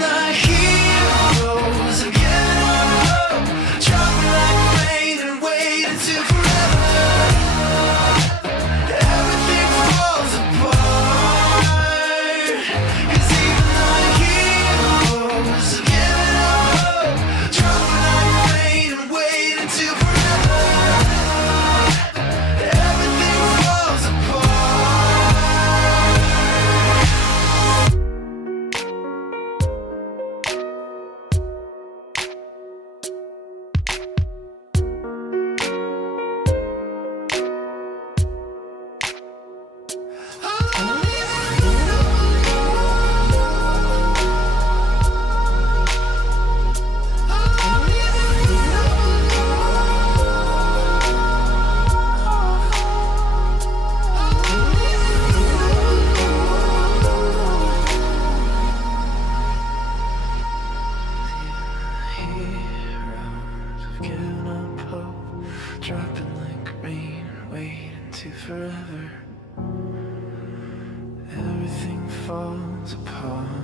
the heroes have given up, dropping like rain and waiting till forever. Everything falls apart, 'cause even the heroes have given up, dropping like rain and waiting till forever. Everything falls apart. Heroes have given up hope, dropping like rain, waiting to forever. Everything falls apart.